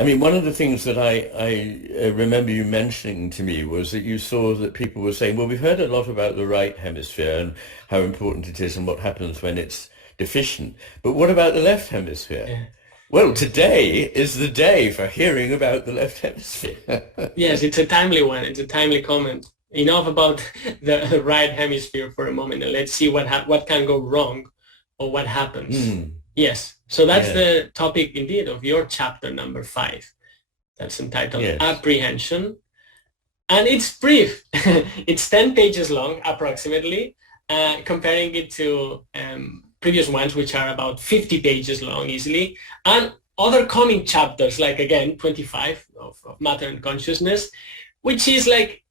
I mean, one of the things that I remember you mentioning to me was that you saw that people were saying, well, we've heard a lot about the right hemisphere and how important it is and what happens when it's deficient. But what about the left hemisphere? Yeah. Well, today is the day for hearing about the left hemisphere. Yes, it's a timely one. It's a timely comment. Enough about the right hemisphere for a moment, and let's see what can go wrong or what happens. Hmm. Yes. So that's Yes. the topic indeed of your chapter number 5. That's entitled Yes. Apprehension. And it's brief. It's 10 pages long, approximately, comparing it to previous ones, which are about 50 pages long easily. And other coming chapters, like again, 25 of Matter and Consciousness, which is like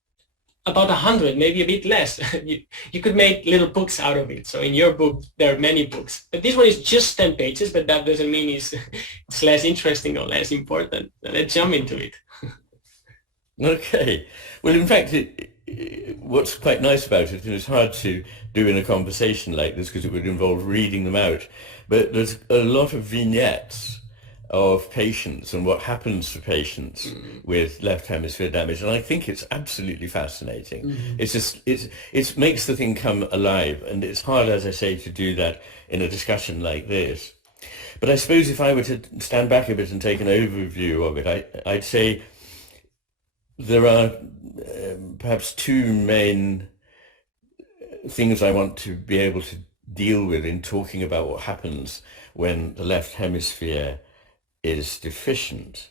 about 100, maybe a bit less. You could make little books out of it. So in your book, there are many books. But this one is just 10 pages, but that doesn't mean it's less interesting or less important. So let's jump into it. Okay. Well, in fact, what's quite nice about it, and it's hard to do in a conversation like this because it would involve reading them out, but there's a lot of vignettes of patients and what happens to patients with left hemisphere damage, and I think it's absolutely fascinating. It's just it makes the thing come alive, and it's hard, as I say, to do that in a discussion like this. But I suppose if I were to stand back a bit and take an overview of it, I'd say there are perhaps two main things I want to be able to deal with in talking about what happens when the left hemisphere is deficient.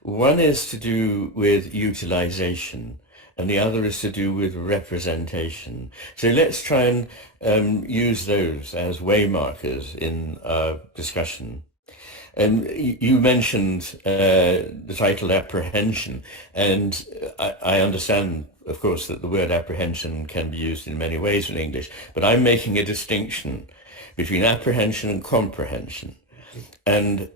One is to do with utilization, and the other is to do with representation. So let's try and use those as waymarkers in our discussion. And you mentioned the title apprehension, and I understand, of course, that the word apprehension can be used in many ways in English, but I'm making a distinction between apprehension and comprehension. And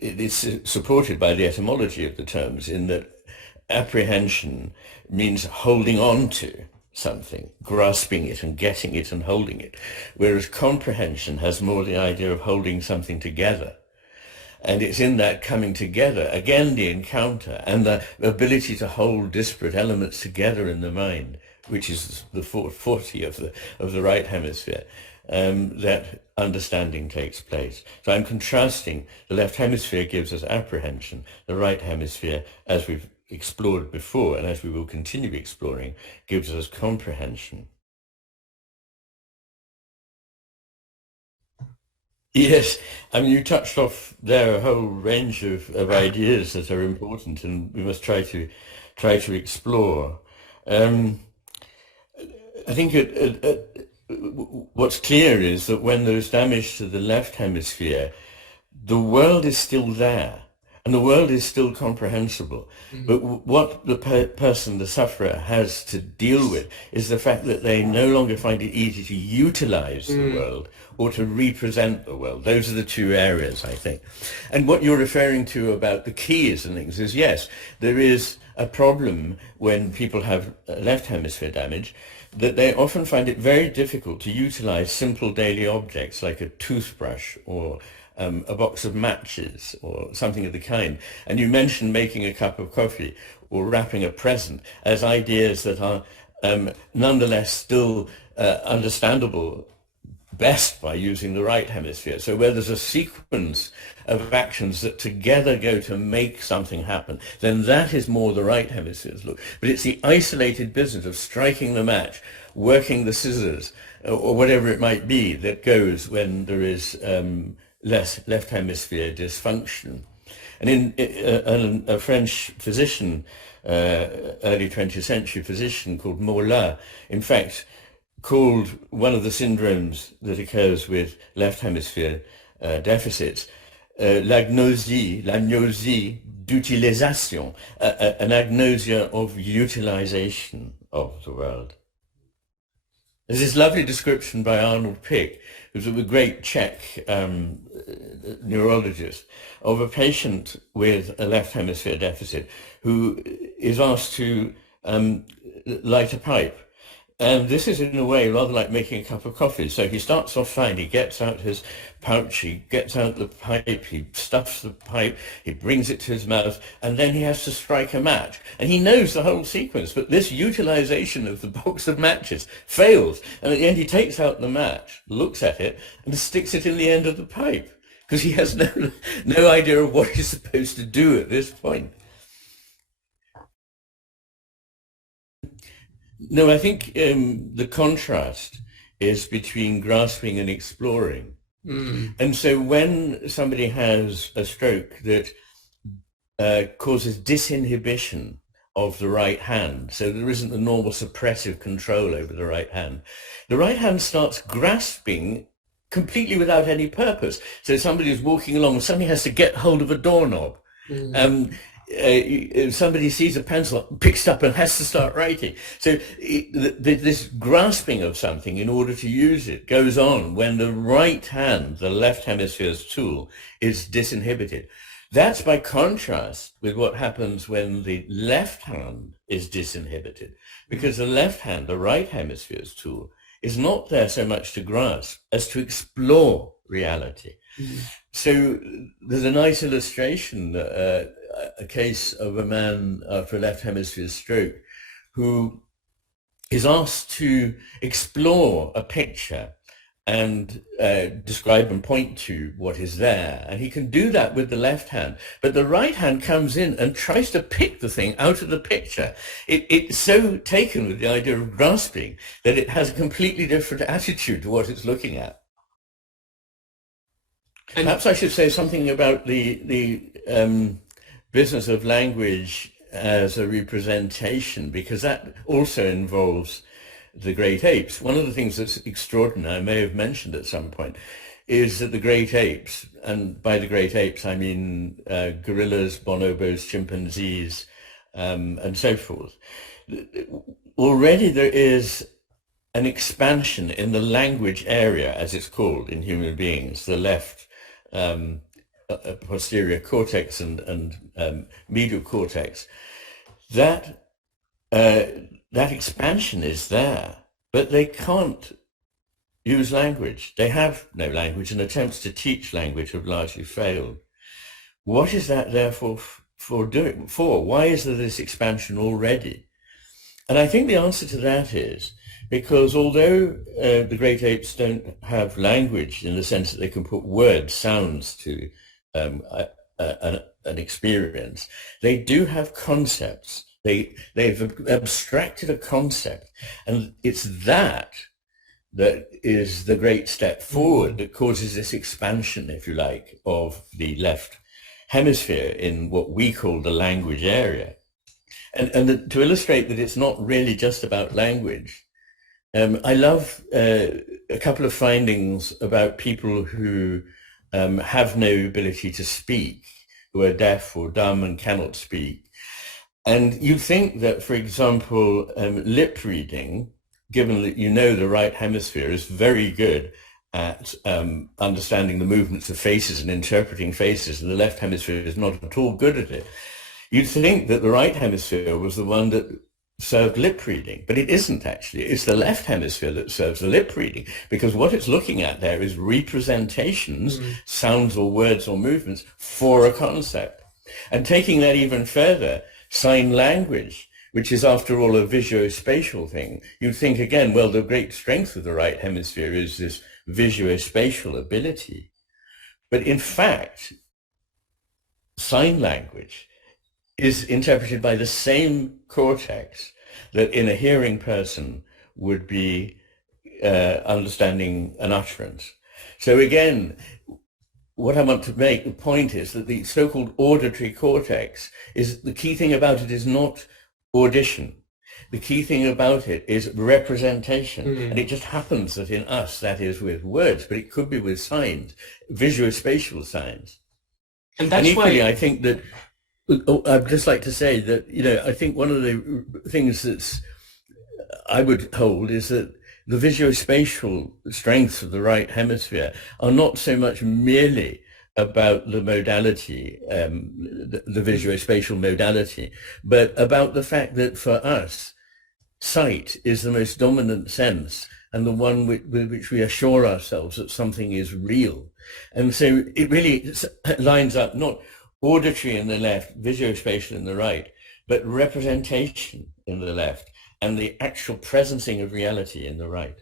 it is supported by the etymology of the terms in that apprehension means holding on to something, grasping it and getting it and holding it, whereas comprehension has more the idea of holding something together. And it's in that coming together, again, the encounter and the ability to hold disparate elements together in the mind, which is the 440 of the right hemisphere, that understanding takes place. So I'm contrasting the left hemisphere gives us apprehension, the right hemisphere, as we've explored before and as we will continue exploring, gives us comprehension. Yes, I mean, you touched off there a whole range of ideas that are important, and we must try to explore. Um, I think what's clear is that when there's damage to the left hemisphere, the world is still there, and the world is still comprehensible. But what the person, the sufferer, has to deal with is the fact that they no longer find it easy to utilize the world or to represent the world. Those are the two areas, I think. And what you're referring to about the keys and things is, yes, there is a problem when people have left hemisphere damage, that they often find it very difficult to utilize simple daily objects like a toothbrush or a box of matches or something of the kind. And you mentioned making a cup of coffee or wrapping a present as ideas that are nonetheless still understandable best by using the right hemisphere. So where there's a sequence of actions that together go to make something happen, then that is more the right hemisphere's look. But it's the isolated business of striking the match, working the scissors, or whatever it might be, that goes when there is less left hemisphere dysfunction. And a French physician, early 20th century physician called Morla, in fact, called one of the syndromes that occurs with left hemisphere deficits l'agnosie d'utilisation, an agnosia of utilization of the world. There's this lovely description by Arnold Pick, who's a great Czech neurologist, of a patient with a left hemisphere deficit who is asked to light a pipe. And this is in a way rather like making a cup of coffee. So he starts off fine. He gets out his pouch, he gets out the pipe, he stuffs the pipe, he brings it to his mouth, and then he has to strike a match. And he knows the whole sequence, but this utilization of the box of matches fails. And at the end he takes out the match, looks at it, and sticks it in the end of the pipe, because he has no idea of what he's supposed to do at this point. No, I think the contrast is between grasping and exploring. And so when somebody has a stroke that causes disinhibition of the right hand, so there isn't the normal suppressive control over the right hand starts grasping completely without any purpose. So somebody is walking along and suddenly has to get hold of a doorknob. Somebody sees a pencil, picks it up and has to start writing. So this grasping of something in order to use it goes on when the right hand, the left hemisphere's tool, is disinhibited. That's by contrast with what happens when the left hand is disinhibited, because the left hand, the right hemisphere's tool, is not there so much to grasp as to explore reality. So there's a nice illustration, a case of a man after a left hemisphere stroke who is asked to explore a picture and describe and point to what is there. And he can do that with the left hand, but the right hand comes in and tries to pick the thing out of the picture. It's so taken with the idea of grasping that it has a completely different attitude to what it's looking at. And perhaps I should say something about the business of language as a representation, because that also involves the great apes. One of the things that's extraordinary, I may have mentioned at some point, is that the great apes, and by the great apes I mean gorillas, bonobos, chimpanzees, and so forth. Already there is an expansion in the language area, as it's called in human beings, the left posterior cortex and medial cortex. That expansion is there, but they can't use language. They have no language, and attempts to teach language have largely failed. What is that therefore for doing? Why is there this expansion already? And I think the answer to that is because although the great apes don't have language in the sense that they can put words, sounds to an experience, they do have concepts. They've abstracted a concept, and it's that is the great step forward that causes this expansion, if you like, of the left hemisphere in what we call the language area. And to illustrate that it's not really just about language, I love a couple of findings about people who have no ability to speak, who are deaf or dumb and cannot speak. And you think that, for example, lip reading, given that you know the right hemisphere is very good at understanding the movements of faces and interpreting faces, and the left hemisphere is not at all good at it, you'd think that the right hemisphere was the one that served lip reading, but it isn't actually. It's the left hemisphere that serves the lip reading, because what it's looking at there is representations, sounds or words or movements for a concept. And taking that even further, sign language, which is after all a visuospatial thing, you'd think again, well, the great strength of the right hemisphere is this visuospatial ability. But in fact, sign language is interpreted by the same cortex that in a hearing person would be understanding an utterance. So again, what I want to make the point is that the so-called auditory cortex is, the key thing about it is not audition. The key thing about it is representation. And it just happens that in us, that is with words, but it could be with signs, visuospatial signs. And that's equally, why I think that I'd just like to say that, I think one of the things that's I would hold is that the visuospatial strengths of the right hemisphere are not so much merely about the modality, the visuospatial modality, but about the fact that for us sight is the most dominant sense and the one with which we assure ourselves that something is real. And so it really lines up not auditory in the left, visuospatial in the right, but representation in the left and the actual presencing of reality in the right.